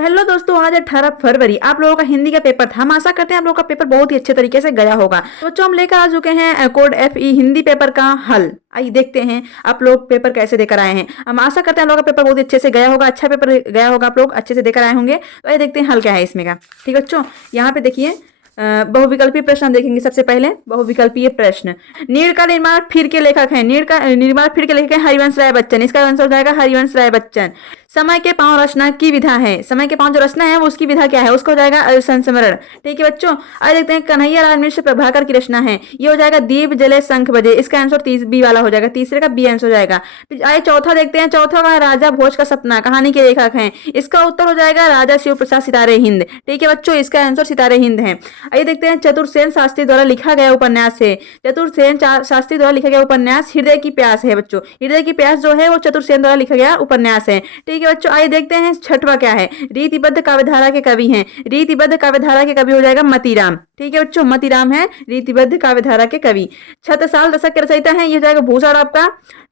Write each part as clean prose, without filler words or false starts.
तो हेलो दोस्तों, आज 18 फरवरी आप लोगों का हिंदी का पेपर था। हम आशा करते हैं आप लोगों का पेपर बहुत ही अच्छे तरीके से गया होगा। तो बच्चों, हम लेकर आ चुके हैं कोड FE हिंदी पेपर का हल। आइए देखते हैं आप लोग पेपर कैसे देकर आए हैं। हम आशा करते हैं आप लोगों का पेपर बहुत ही अच्छे से गया होगा, अच्छा पेपर गया होगा, आप लोग अच्छे से देकर आए होंगे। तो आइए देखते हैं हल क्या है इसमें का। ठीक है बच्चों, यहाँ पे देखिए बहुविकल्पीय प्रश्न हम देखेंगे। सबसे पहले बहुविकल्पीय प्रश्न, नीड़ का निर्माण फिर के लेखक हैं। नीड़ का निर्माण फिर के लेखक हैं हरिवंश राय बच्चन। इसका आंसर हो जाएगा हरिवंश राय बच्चन। समय के पांव रचना की विधा है। समय के पांव जो रचना है वो उसकी विधा क्या है, उसका हो जाएगा संस्मरण। ठीक है बच्चों, आज देखते हैं कन्हैया लाल मिश्र प्रभाकर की रचना है। ये हो जाएगा दीप जले शंख बजे। इसका आंसर बी वाला हो जाएगा, तीसरे का बी आंसर हो जाएगा। आइए चौथा देखते हैं। चौथा का राजा भोज का सपना कहानी के लेखक हैं। इसका उत्तर हो जाएगा राजा शिव प्रसाद सितारे हिंद। ठीक है बच्चों, इसका आंसर सितारे हिंद है। आइए देखते हैं चतुर्सेन शास्त्री द्वारा लिखा गया उपन्यास है। चतुर्सेन शास्त्री द्वारा लिखा गया उपन्यास हृदय की प्यास है। बच्चों, हृदय की प्यास जो है वो चतुर्सेन द्वारा लिखा गया उपन्यास है। ठीक है बच्चों, आइए देखते हैं छठवां क्या है। रीतिबद्ध काव्यधारा के कवि हैं। रीतिबद्ध काव्यधारा के कवि हो जाएगा मतीराम। ठीक है बच्चों, मतीराम है रीतिबद्ध काव्यधारा के कवि। छत्रसाल दशक के रचयिता हैं, ये हो जाएगा भूषण आपका।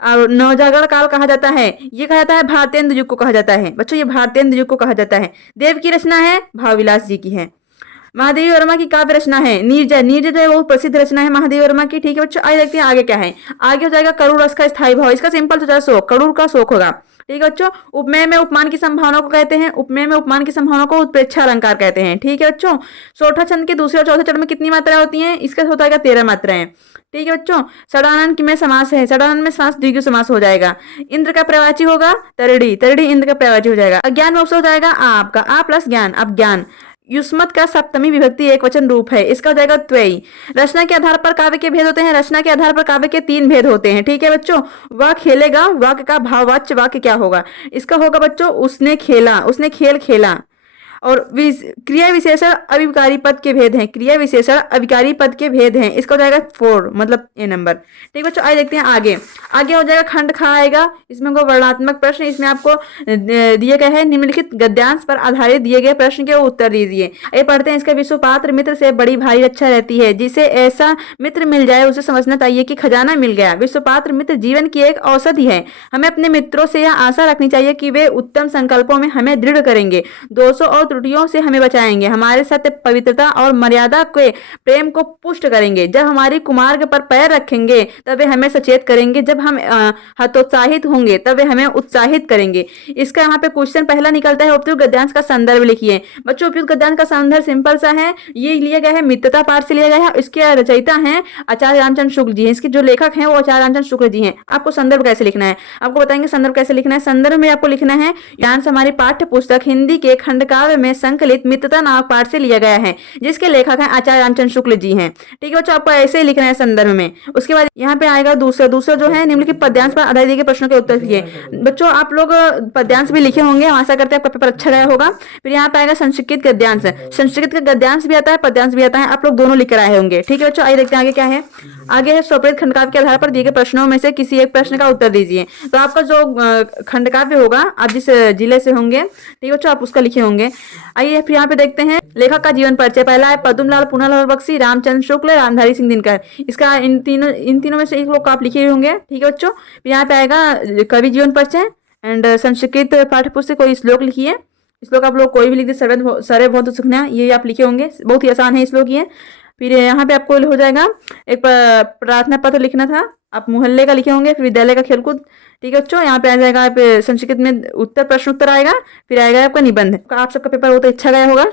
और नवजागरण काल कहा जाता है, ये कहा जाता है भारतेंद्र युग को कहा जाता है। बच्चों, ये भारतेंद्र युग को कहा जाता है। देव की रचना है भावविलास जी की है। महादेवी वर्मा की काव्य रचना है नीरजा। नीरजा जो है वो प्रसिद्ध रचना है महादेवी वर्मा की। ठीक है बच्चों, आइए देखते हैं आगे क्या है। आगे हो जाएगा करुण रस का स्थायी भाव। इसका सिंपल सा शोक, करुण का शोक होगा। ठीक है बच्चों, उपमेय में उपमान की संभावना को कहते हैं। उपमेय में उपमान की संभावना को उत्प्रेक्षा अलंकार कहते हैं। ठीक है बच्चों, सोठा छंद के दूसरे और चौथे चरण में कितनी मात्राएं होती हैं, इसका होता है 13 मात्राएं। ठीक है बच्चों, षडानन में समास है। षडानन में समास द्विगु समास हो जाएगा। इंद्र का प्रवाची होगा तरड़ी। तरड़ी इंद्र का प्रवाची हो जाएगा। अज्ञान में हो जाएगा आपका आ प्लस ज्ञान, अब ज्ञान। युष्मत का सप्तमी विभक्ति एक वचन रूप है, इसका हो जाएगा त्वयी। रचना के आधार पर काव्य के भेद होते हैं। रचना के आधार पर काव्य के 3 भेद होते हैं। ठीक है बच्चों, वह खेलेगा, वाक्य का भाववाच्य वाक्य क्या होगा, इसका होगा बच्चों उसने खेला, उसने खेल खेला। और क्रिया विशेषण अविकारी पद के भेद हैं। क्रिया विशेषण अविकारी पद के भेद हैं, इसका हो जाएगा 4 मतलब ए नंबर। ठीक बच्चों, आइए देखते हैं आगे। आगे हो जाएगा खंड खा आएगा। इसमें को वर्णनात्मक प्रश्न, इसमें आपको दिए गए हैं निम्नलिखित गद्यांश पर आधारित दिए गए प्रश्न के उत्तर दीजिए। ये पढ़ते हैं। इसका विश्व पात्र मित्र से बड़ी भारी रक्षा रहती है। जिसे ऐसा मित्र मिल जाए उसे समझना चाहिए कि खजाना मिल गया। विश्व पात्र मित्र जीवन की एक औषधि है। हमें अपने मित्रों से यह आशा रखनी चाहिए कि वे उत्तम संकल्पों में हमें दृढ़ करेंगे, दोषों और त्रुटियों से हमें बचाएंगे, हमारे सत्य पवित्रता और मर्यादा के प्रेम को पुष्ट करेंगे। जब हमारी कुमार्ग पर पैर रखेंगे तब वे हमें सचेत करेंगे। जब हम हतोत्साहित होंगे तब वे हमें उत्साहित करेंगे। इसका यहाँ पे क्वेश्चन पहला निकलता है, उपयुक्त गद्यांश का संदर्भ लिखिए। बच्चों, उपयुक्त गद्यांश का संदर्भ सिंपल सा है, ये लिया गया है मित्रता पाठ से लिया गया है। इसके रचयिता हैं आचार्य रामचंद्र शुक्ल जी हैं। इसके जो लेखक हैं वो आचार्य रामचंद्र शुक्ल जी हैं। आपको संदर्भ कैसे लिखना है, आपको बताएंगे संदर्भ कैसे लिखना है। संदर्भ में आपको लिखना है गद्यांश हमारी पाठ्य पुस्तक हिंदी के खंडकाव्य में संकलित मित्रता नामक पाठ से लिया गया है, जिसके लेखक हैं आचार्य रामचंद्र शुक्ल जी हैं। ठीक है बच्चों, आपको ऐसे ही लिखना है संदर्भ में। उसके बाद यहाँ पे आएगा दूसरा जो है निम्नलिखित पद्यांश पर आधारित दिए गए प्रश्नों के उत्तर लिखिए। बच्चों, आप लोग पद्यांश भी लिखे होंगे, हम आशा करते हैं आपका पेपर अच्छा गया होगा। फिर यहाँ पे आएगा संस्कृत गद्यांश। संस्कृत का गद्यांश भी आता है, पद्यांश भी आता है, आप लोग दोनों लिख आए होंगे। ठीक है बच्चों, आइए देखते हैं आगे क्या है। आगे है स्वप्रेत खंडकाव्य के आधार पर दिए गए प्रश्नों में से किसी एक प्रश्न का उत्तर दीजिए। तो आपका जो खंडकाव्य होगा, आप जिस जिले से होंगे, ठीक है बच्चों, आप उसका लिखे होंगे। आइए फिर यहाँ पे देखते हैं लेखक का जीवन परिचय। पहला है पद्मलाल पूनालाल बख्शी, रामचंद्र शुक्ल, रामधारी सिंह दिनकर। इसका इन तीनों में से एक लोग आप लिखे होंगे। ठीक है बच्चों, फिर यहाँ पे आएगा कवि जीवन परिचय एंड संस्कृत पाठ्य पुस्तक कोई श्लोक लिखिए। श्लोक आप लोग कोई भी लिख दे, सर्वे बहुत सुखना, ये आप लिखे होंगे, बहुत ही आसान है श्लोक ये। फिर यहाँ पे आपको हो जाएगा एक प्रार्थना पत्र लिखना था, आप मोहल्ले का लिखे होंगे। फिर विद्यालय का खेलकूद। ठीक है बच्चों, यहाँ पे आ जाएगा आप संस्कृत में उत्तर प्रश्न उत्तर आएगा। फिर आएगा आपका निबंध। आप सबका पेपर बहुत अच्छा गया होगा।